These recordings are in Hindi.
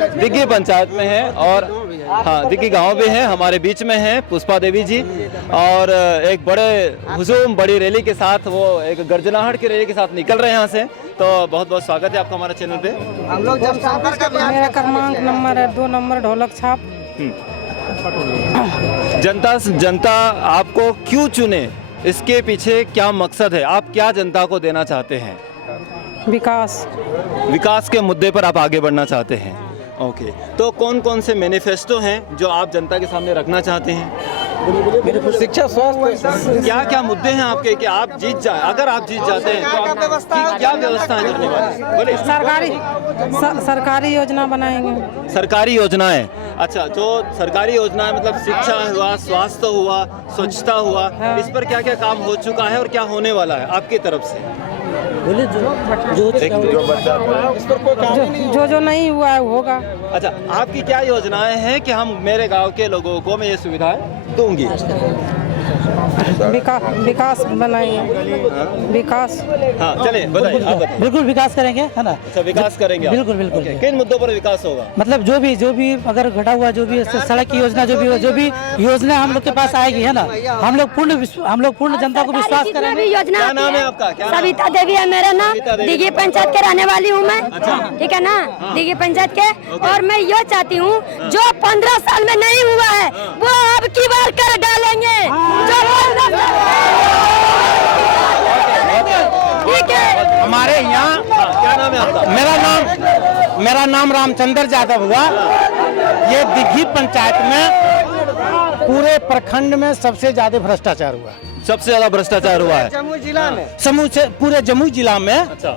दिग्गी पंचायत में हैं और हाँ दिग्गी गांव भी है, हमारे बीच में है पुष्पा देवी जी और एक बड़े हुजूम बड़ी रैली के साथ वो एक गर्जनाहट की रैली के साथ निकल रहे हैं यहाँ से। तो बहुत बहुत स्वागत है आपका हमारे चैनल पे। हम लोग जब मेरा क्रमांक नंबर है 2 नंबर ढोलक छाप। जनता आपको क्यों चुने, इसके पीछे क्या मकसद है, आप क्या जनता को देना चाहते हैं? विकास के मुद्दे पर आप आगे बढ़ना चाहते हैं। ओके, तो कौन कौन से मैनिफेस्टो हैं जो आप जनता के सामने रखना चाहते हैं? शिक्षा, स्वास्थ्य, क्या क्या मुद्दे हैं आपके कि आप जीत जाए, अगर आप जीत जाते हैं तो क्या व्यवस्था है करने वाली? बोले। सरकारी योजना बनाएंगे। सरकारी योजनाएं, अच्छा, जो सरकारी योजनाएं मतलब शिक्षा हुआ, स्वास्थ्य हुआ, स्वच्छता हुआ, इस पर क्या क्या काम हो चुका है और क्या होने वाला है आपकी तरफ से? जो नहीं हुआ है वो होगा। अच्छा, आपकी क्या योजनाएं हैं कि हम मेरे गांव के लोगों को मैं ये सुविधाएं दूंगी? विकास बनाएंगे। विकास, हाँ चलिए बताइए, आप बताइए। बिल्कुल विकास करेंगे, है ना? अच्छा, विकास करेंगे आप? बिल्कुल बिल्कुल। किन मुद्दों पर विकास होगा? मतलब जो भी अगर घटा हुआ जो भी सड़क की योजना जो भी योजना हम लोग के पास आएगी, है ना, हम लोग पूर्ण जनता को विश्वास करेंगे। क्या नाम है आपका? सविता देवी है मेरा नाम, दिग्गी पंचायत के रहने वाली हूँ मैं। ठीक है ना, दिग्गी पंचायत के। और मैं ये चाहती हूँ जो 15 साल में नहीं हुआ है वो अब की बार कर डालेंगे। ठीक है, हमारे यहाँ क्या नाम है आपका? मेरा नाम रामचंद्र यादव हुआ। ये दिग्गी पंचायत में पूरे प्रखंड में सबसे ज्यादा भ्रष्टाचार हुआ। सबसे ज्यादा भ्रष्टाचार हुआ है जमुई जिला में, समूचे पूरे जमुई जिला में। अच्छा,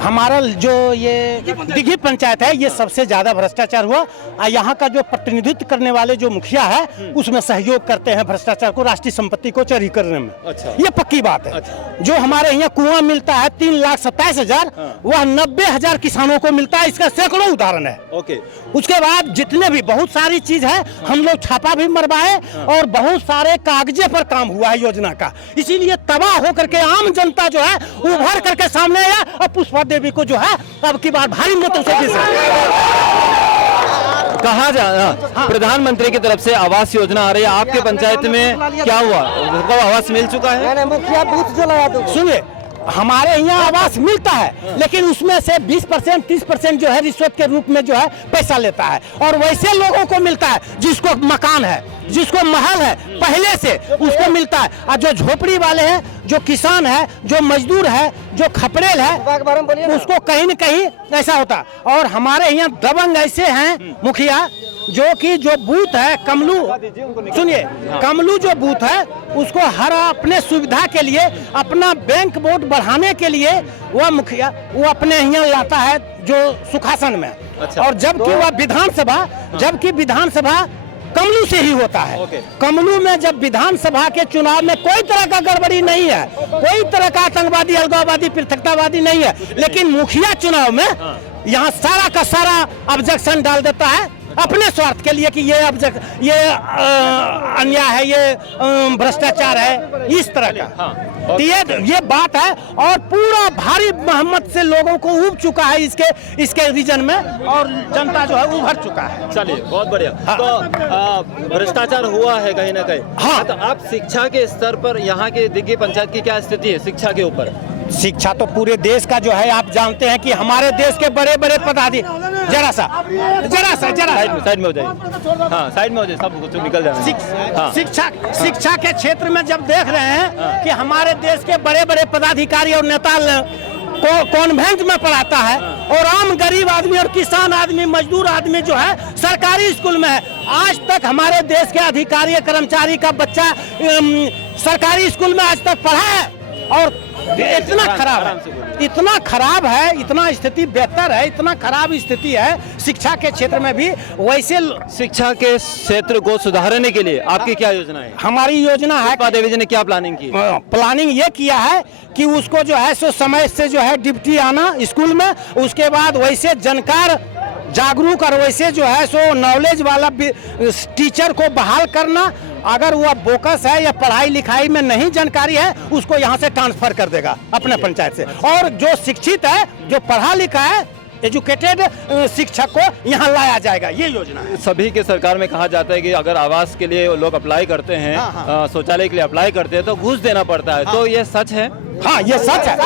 हमारा जो ये दिग्गी पंचायत है ये सबसे ज्यादा भ्रष्टाचार हुआ। यहाँ का जो प्रतिनिधित्व करने वाले जो मुखिया है उसमें सहयोग करते हैं भ्रष्टाचार को, राष्ट्रीय संपत्ति को चोरी करने में। अच्छा, ये पक्की बात है। अच्छा। जो हमारे यहाँ कुआं मिलता है 3,27,000, वह 90,000 किसानों को मिलता है। इसका सैकड़ों उदाहरण है। ओके, उसके बाद जितने भी बहुत सारी चीज है, हम लोग छापा भी मरवाए और बहुत सारे कागजे पर काम हुआ है योजना का। इसीलिए तबाह होकर के आम जनता जो है उभर करके सामने आया और पुष्पा देवी को जो है अब की बार भारी मतों से जीत कहा जा प्रधानमंत्री की तरफ से आवास योजना आ रही है आपके पंचायत में, क्या हुआ? सबको आवास मिल चुका है? मुखिया बूथ जो लगा दो। सुनिए, हमारे यहाँ आवास मिलता है लेकिन उसमें से 20% 30% जो है रिश्वत के रूप में जो है पैसा लेता है। और वैसे लोगों को मिलता है जिसको मकान है, जिसको महल है पहले से, उसको मिलता है। और जो झोपड़ी वाले हैं, जो किसान है, जो मजदूर है, जो खपड़ेल है, उसको कहीं न कहीं ऐसा होता। और हमारे यहाँ दबंग ऐसे हैं मुखिया जो बूथ है कमलू, सुनिए, कमलू जो बूथ है उसको हर अपने सुविधा के लिए, अपना बैंक वोट बढ़ाने के लिए वह मुखिया वो अपने यहाँ लाता है जो सुखासन में। अच्छा। और जबकि विधानसभा कमलू से ही होता है। कमलू में जब विधानसभा के चुनाव में कोई तरह का गड़बड़ी नहीं है, कोई तरह का आतंकवादी, अलगाववादी, पृथकतावादी नहीं है, लेकिन मुखिया चुनाव में यहाँ सारा का सारा ऑब्जेक्शन डाल देता है अपने स्वार्थ के लिए कि ये अन्याय है, ये भ्रष्टाचार है, इस तरह का। तो ये बात है और पूरा भारी मोहम्मत से लोगों को उब चुका है इसके रीजन में और जनता जो है उभर चुका है। चलिए, बहुत बढ़िया। तो भ्रष्टाचार हुआ है कहीं ना कहीं। हाँ। तो आप शिक्षा के स्तर पर यहाँ के दिग्गी पंचायत की क्या स्थिति है शिक्षा के ऊपर? शिक्षा तो पूरे देश का जो है आप जानते हैं कि हमारे देश के बड़े बड़े पदाधिकारी, जरा सा साइड में हो जाए, हाँ साइड में हो जाए, सब कुछ निकल जाए। शिक्षा के क्षेत्र में जब देख रहे हैं कि हमारे देश के बड़े बड़े पदाधिकारी और नेता को कॉन्वेंट में पढ़ाता है और आम गरीब आदमी और किसान आदमी, मजदूर आदमी जो है सरकारी स्कूल में है। आज तक हमारे देश के अधिकारी कर्मचारी का बच्चा सरकारी स्कूल में आज तक पढ़ा है और इतना खराब है, इतना स्थिति बेहतर है, इतना खराब स्थिति है शिक्षा के क्षेत्र में भी। वैसे शिक्षा के क्षेत्र को सुधारने के लिए आपकी क्या योजना है? हमारी योजना है, पुष्पा देवी जी ने क्या प्लानिंग की? प्लानिंग ये किया है कि उसको जो है सो समय से जो है ड्यूटी आना स्कूल में, उसके बाद वैसे जानकार जागरूक और वैसे जो है सो नॉलेज वाला टीचर को बहाल करना। अगर वह बोकस है या पढ़ाई लिखाई में नहीं जानकारी है उसको यहाँ से ट्रांसफर कर देगा अपने पंचायत से। और जो शिक्षित है, जो पढ़ा लिखा है, एजुकेटेड शिक्षक को यहाँ लाया जाएगा, ये योजना है। सभी के सरकार में कहा जाता है कि अगर आवास के लिए लोग अप्लाई करते हैं, शौचालय के लिए अप्लाई करते हैं तो घूस देना पड़ता है, तो ये सच है? हाँ, ये सच है,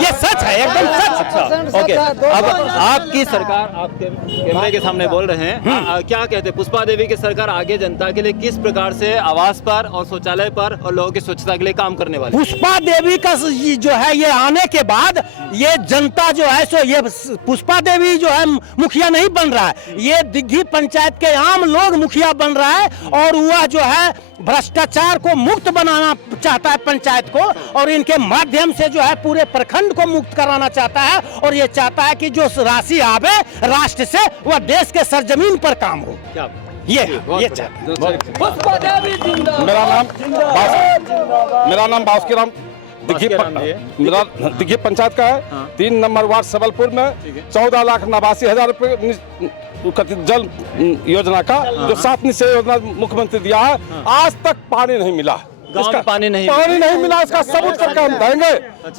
ये सच है, एकदम सच। अच्छा, ओके। अब आपकी सरकार, आप कैमरे के सामने बोल रहे हैं, क्या कहते हैं पुष्पा देवी की सरकार आगे जनता के लिए किस प्रकार से आवास पर और शौचालय पर और लोगों की स्वच्छता के लिए काम करने वाली? पुष्पा देवी का जो है ये आने के बाद ये जनता जो है सो ये पुष्पा देवी जो है मुखिया नहीं बन रहा है, ये दिग्घी पंचायत के आम लोग मुखिया बन रहा है, और वह जो है भ्रष्टाचार को मुक्त बनाना चाहता है पंचायत को, और इनके माध्यम से जो है पूरे प्रखंड को मुक्त कराना चाहता है, और ये चाहता है कि जो राशि आवे राष्ट्र से वह देश के सरजमीन पर काम हो। क्या ये मेरा नाम बासुकी राम दिग्घी पंचायत का है। 3 नंबर वार्ड सबलपुर में 14,89,000 रुपए जल योजना का जो 7 निश्चय योजना मुख्यमंत्री दिया है, आज तक पानी नहीं मिला। गांव में पानी नहीं मिला, इसका सबूत करके हम देंगे।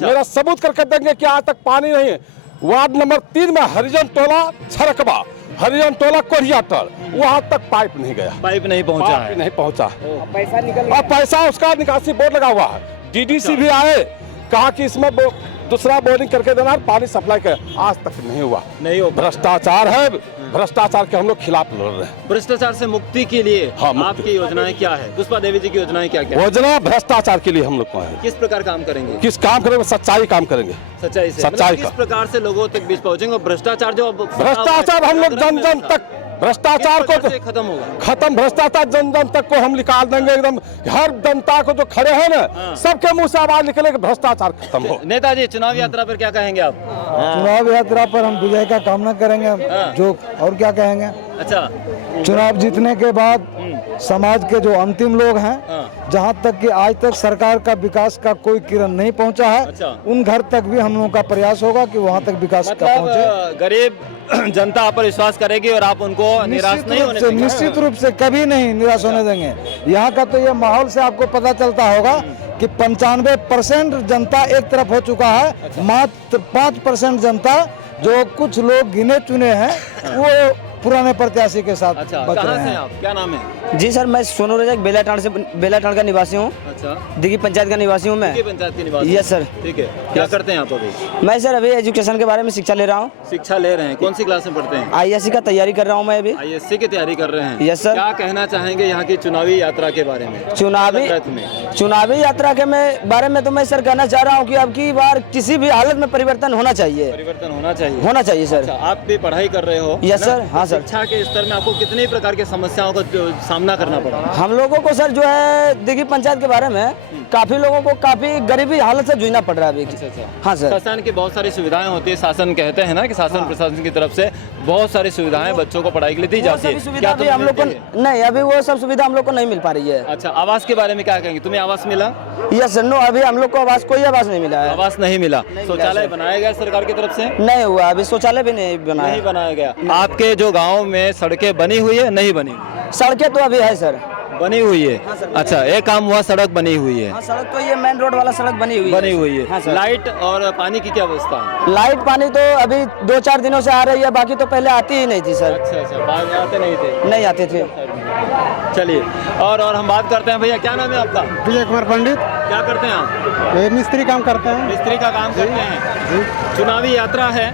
मेरा सबूत करके देंगे कि आज तक पानी नहीं है। वार्ड नंबर 3 में हरिजन टोला छरकबा, हरिजन टोला कोरियाटर, वहाँ तक पाइप नहीं गया, पाइप नहीं पहुँचा है, नहीं पहुँचा। और पैसा उसका निकासी बोर्ड लगा हुआ है, डीडीसी भी आए, कहा कि इसमें दूसरा बोरिंग करके देना, पानी सप्लाई कर, आज तक नहीं हुआ। नहीं हो, भ्रष्टाचार है, भ्रष्टाचार के हम लोग खिलाफ लड़ रहे हैं। भ्रष्टाचार से मुक्ति के लिए आपकी योजनाएं क्या है? पुष्पा देवी जी की योजनाएं क्या क्या? योजना भ्रष्टाचार के लिए हम लोग को है। किस प्रकार काम करेंगे? किस काम करेंगे? सच्चाई काम करेंगे, सच्चाई से। सच्चाई किस प्रकार से लोगों तक बीच पहुंचेंगे? भ्रष्टाचार जो भ्रष्टाचार हम लोग जन जन तक भ्रष्टाचार को खत्म होगा, खत्म भ्रष्टाचार जन जन तक को हम निकाल देंगे एकदम। हर जनता को जो खड़े हैं ना, सबके मुंह से आवाज निकले कि भ्रष्टाचार खत्म हो। नेताजी, चुनाव यात्रा पर क्या कहेंगे आप? चुनाव यात्रा पर हम विजय का कामना करेंगे, जो और क्या कहेंगे। अच्छा, चुनाव जीतने के बाद समाज के जो अंतिम लोग हैं, जहां तक कि आज तक सरकार का विकास का कोई किरण नहीं पहुंचा है, उन घर तक भी हम लोगों का प्रयास होगा कि वहां तक विकास का पहुंचे। गरीब जनता आप पर विश्वास करेगी और आप उनको निराश नहीं होने देंगे? निश्चित रूप से कभी नहीं निराश होने देंगे। यहाँ का तो ये माहौल से आपको पता चलता होगा कि 95% जनता एक तरफ हो चुका है। मात्र 5% जनता, जो कुछ लोग गिने चुने हैं, वो पुराने प्रत्याशी के साथ बच रहे हैं। आप क्या नाम है? जी सर, मैं सोनू रजक बेलाटांड का निवासी हूँ। अच्छा, दिग्घी पंचायत का निवासी हूँ मैं। दिग्घी पंचायत के निवासी? Yes sir. ठीक है, क्या करते हैं आप अभी? मैं सर अभी एजुकेशन के बारे में शिक्षा ले रहा हूँ। शिक्षा ले रहे हैं, कौन सी क्लास में पढ़ते हैं? ISC का तैयारी कर रहा हूँ मैं अभी। ISC की तैयारी कर रहे हैं? Yes sir. क्या कहना चाहेंगे यहाँ की चुनावी यात्रा के बारे में? चुनावी यात्रा के बारे में तो मैं सर कहना चाह रहा हूँ कि अब की बार किसी भी हालत में परिवर्तन होना चाहिए। परिवर्तन होना चाहिए, होना चाहिए सर। आप भी पढ़ाई कर रहे हो? Yes sir. हाँ सर। शिक्षा के स्तर में आपको कितनी प्रकार की समस्याओं का सामना करना पड़ा? हम लोगों को सर जो है दिग्घी पंचायत के बारे में काफी लोगों को काफी गरीबी हालत से जूझना पड़ रहा है अभी। हाँ सर। शासन की बहुत सारी सुविधाएं होती है, शासन कहते हैं ना कि शासन प्रशासन की तरफ से बहुत सारी सुविधाएं बच्चों को पढ़ाई के लिए दी जाती है। क्या हम लोग को नहीं, अभी वो सब सुविधा हम लोग को नहीं मिल पा रही है। अच्छा, आवास के बारे में क्या कहेंगे? तुम्हें आवास मिला? Yes sir. नो, अभी हम लोग को कोई आवास नहीं मिला है। आवास नहीं मिला। शौचालय बनाया गया सरकार की तरफ से? नहीं हुआ, अभी शौचालय भी नहीं बनाया गया। आपके जो गाँव में सड़कें बनी हुई है, नहीं बनी? सड़कें तो अभी है सर, बनी हुई है। अच्छा, एक काम हुआ, सड़क बनी हुई है। सड़क तो ये मेन रोड वाला सड़क बनी हुई है। हाँ, लाइट और पानी की क्या व्यवस्था है? लाइट पानी तो अभी 2-4 दिनों से आ रही है, बाकी तो पहले आती ही नहीं थी सर। अच्छा, बाद में आते नहीं थे? नहीं आते थे। चलिए, और हम बात करते हैं। भैया, क्या नाम है आपका? विजय कुमार पंडित। क्या करते हैं आप? मिस्त्री काम करते हैं। मिस्त्री का काम करते हैं। चुनावी यात्रा है।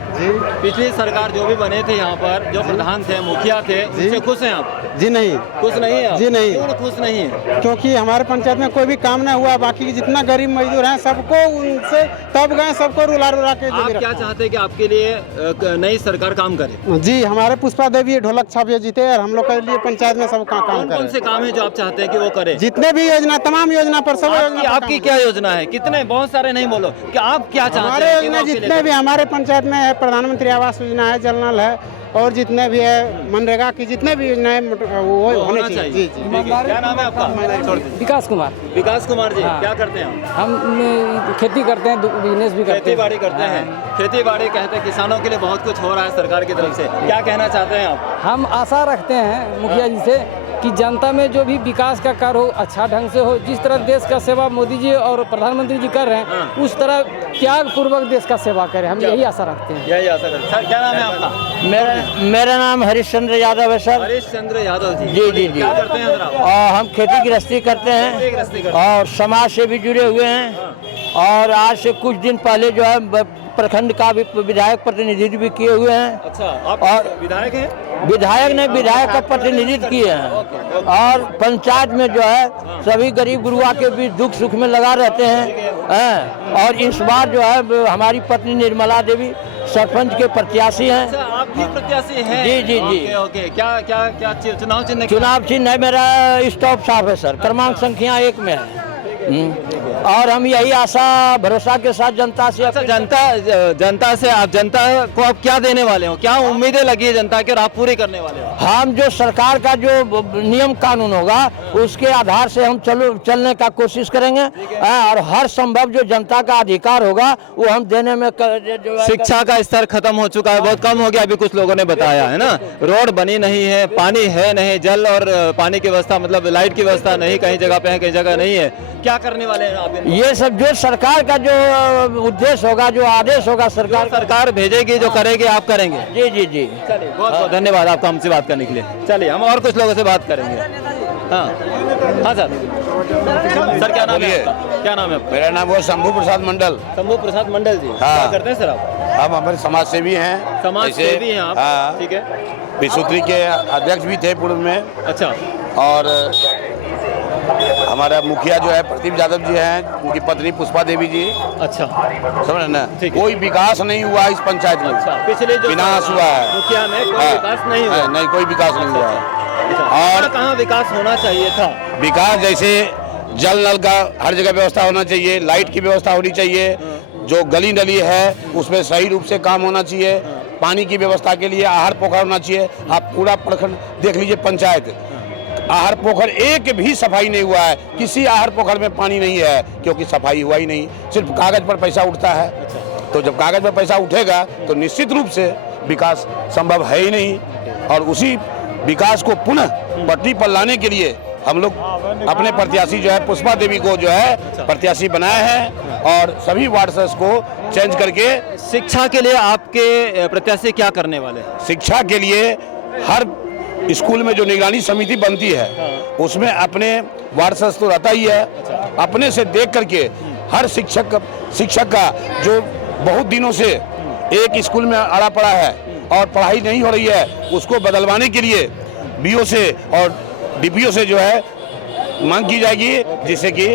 पिछली सरकार जो भी बने थे यहाँ पर, जो प्रधान थे, मुखिया थे, उससे खुश हैं आप? जी नहीं। खुश नहीं है? जी नहीं। क्यों खुश नहीं है? क्योंकि हमारे पंचायत में कोई भी काम नहीं हुआ। बाकी जितना गरीब मजदूर हैं सबको उनसे तब गए, सबको रुला के। आप क्या चाहते हैं कि आपके लिए नई सरकार काम करे? जी, हमारे पुष्पा देवी ढोलक छापिया जीते और हम लोग के लिए पंचायत में सब काम कौन से काम है जो आप चाहते हैं कि वो करे? जितने भी योजना, तमाम योजना पर सब योजना। आपकी क्या योजना है? कितने? बहुत सारे नहीं बोलो कि आप क्या चाहते हैं? हमारे योजना जितने भी हमारे पंचायत में है, प्रधानमंत्री आवास योजना है, जल नल है, और जितने भी है मनरेगा की जितने भी नए वो होने चाहिए। जी जी। ठीक है। क्या नाम है आपका? विकास कुमार। विकास कुमार जी, क्या करते हैं आप? हम खेती करते हैं, बिजनेस भी खेती बाड़ी करते हैं। खेती बाड़ी कहते हैं किसानों के लिए बहुत कुछ हो रहा है सरकार की तरफ से, क्या कहना चाहते हैं आप? हम आशा रखते हैं मुखिया जी से कि जनता में जो भी विकास का कार्य हो अच्छा ढंग से हो। जिस तरह देश का सेवा मोदी जी और प्रधानमंत्री जी कर रहे हैं उस तरह त्याग पूर्वक देश का सेवा करें, हम यही आशा रखते हैं। यही आशा करते हैं। सर क्या नाम है आपका? मेरा नाम हरिश्चंद्र यादव है सर। हरिश्चंद्र यादव जी। जी जी जी। क्या करते हैं सर आप? और हम खेती गृहस्थी करते खेती गृहस्थी हैं करते हैं। और समाज से भी जुड़े हुए हैं। और आज से कुछ दिन पहले जो है प्रखंड का भी विधायक प्रतिनिधित्व भी किए हुए हैं। अच्छा, आप और विधायक हैं? विधायक ने विधायक का प्रतिनिधित्व किए हैं। और पंचायत में जो है सभी गरीब गुरुआ के बीच दुख सुख में लगा रहते हैं। और इस बार जो है हमारी पत्नी निर्मला देवी सरपंच के प्रत्याशी हैं। अच्छा, आप भी प्रत्याशी हैं? जी जी जी। Okay okay. क्या क्या क्या चुनाव चिन्ह? चुनाव चिन्ह है मेरा स्टॉप साफ है सर, क्रमांक संख्या 1 में है। और हम यही आशा भरोसा के साथ जनता से अच्छा, जनता से आप जनता को आप क्या देने वाले हो? क्या उम्मीदें लगी है जनता की और आप पूरी करने वाले हो? हम जो सरकार का जो नियम कानून होगा उसके आधार से हम चलने का कोशिश करेंगे। और हर संभव जो जनता का अधिकार होगा वो हम देने में शिक्षा का स्तर खत्म हो चुका है, बहुत कम हो गया, अभी कुछ लोगों ने बताया है ना। रोड बनी नहीं है, पानी है नहीं, जल और पानी की व्यवस्था मतलब लाइट की व्यवस्था नहीं, कहीं जगह पे है कहीं जगह नहीं है। क्या करने वाले हैं आप? ये सब जो सरकार का जो उद्देश्य होगा, जो आदेश होगा, सरकार भेजेगी, जो करेगी आप करेंगे। जी जी जी। चलिए, बहुत बहुत धन्यवाद आपका हमसे बात करने के लिए। चलिए हम और कुछ लोगों से बात करेंगे। हाँ हाँ सर। सर क्या नाम है आपका? क्या नाम है आपका? मेरा नाम वो शंभू प्रसाद मंडल। शंभू प्रसाद मंडल जी। क्या करते हैं सर आप? हम हमारे समाज सेवी हैं। समाज सेवी हैं आप? हाँ। ठीक है। विश्वत्री के अध्यक्ष भी थे पूर्व में। अच्छा। और हमारा मुखिया जो है प्रदीप यादव जी हैं, उनकी पत्नी पुष्पा देवी जी। अच्छा, समझ ना, कोई विकास नहीं हुआ इस पंचायत में। अच्छा, पिछले जो विनाश हुआ है मुखिया में, कोई विकास नहीं हुआ? नहीं, कोई विकास नहीं हुआ है। और कहाँ विकास होना चाहिए था? विकास जैसे जल नल का हर जगह व्यवस्था होना चाहिए, लाइट की व्यवस्था होनी चाहिए, जो गली नली है उसमें सही रूप से काम होना चाहिए, पानी की व्यवस्था के लिए आहर पोखर होना चाहिए। आप पूरा प्रखंड देख लीजिए, पंचायत आहर पोखर एक भी सफाई नहीं हुआ है। किसी आहर पोखर में पानी नहीं है क्योंकि सफाई हुआ ही नहीं, सिर्फ कागज पर पैसा उठता है। तो जब कागज पर पैसा उठेगा तो निश्चित रूप से विकास संभव है ही नहीं। और उसी विकास को पुनः पटरी पर लाने के लिए हम लोग अपने प्रत्याशी जो है पुष्पा देवी को जो है प्रत्याशी बनाए हैं और सभी वार्ड्स को चेंज करके। शिक्षा के लिए आपके प्रत्याशी क्या करने वाले हैं? शिक्षा के लिए हर स्कूल में जो निगरानी समिति बनती है उसमें अपने वार्ड तो रहता ही है। अपने से देख करके हर शिक्षक का जो बहुत दिनों से एक स्कूल में अड़ा पड़ा है और पढ़ाई नहीं हो रही है, उसको बदलवाने के लिए बीओ से और डीपीओ से जो है मांग की जाएगी, जिससे कि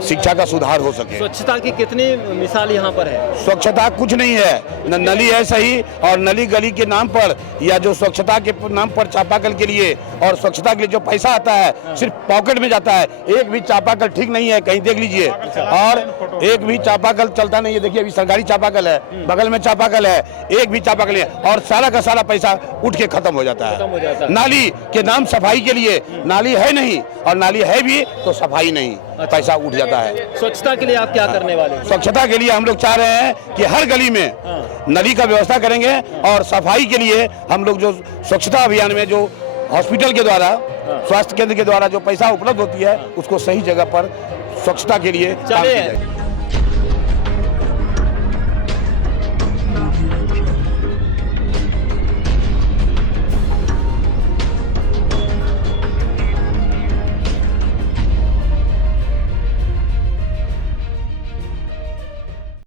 शिक्षा का सुधार हो सके। स्वच्छता की कितनी मिसाल यहाँ पर है? स्वच्छता कुछ नहीं है, न नली है सही, और नली गली के नाम पर या जो स्वच्छता के नाम पर चापाकल के लिए और स्वच्छता के लिए जो पैसा आता है सिर्फ पॉकेट में जाता है। एक भी चापाकल ठीक नहीं है, कहीं देख लीजिए। और एक भी चापाकल चलता नहीं है। देखिए अभी सरकारी चापाकल है, बगल में चापाकल है, एक भी चापाकल है और सारा का सारा पैसा उठ के खत्म हो जाता है। नाली के नाम सफाई के लिए, नाली है नहीं, और नाली है भी तो सफाई नहीं, पैसा उठ जाता है। स्वच्छता के लिए आप क्या करने वाले हैं? स्वच्छता के लिए हम लोग चाह रहे हैं कि हर गली में नली का व्यवस्था करेंगे, और सफाई के लिए हम लोग जो स्वच्छता अभियान में जो हॉस्पिटल के द्वारा, स्वास्थ्य केंद्र के द्वारा जो पैसा उपलब्ध होती है उसको सही जगह पर स्वच्छता के लिए काम किया जाए।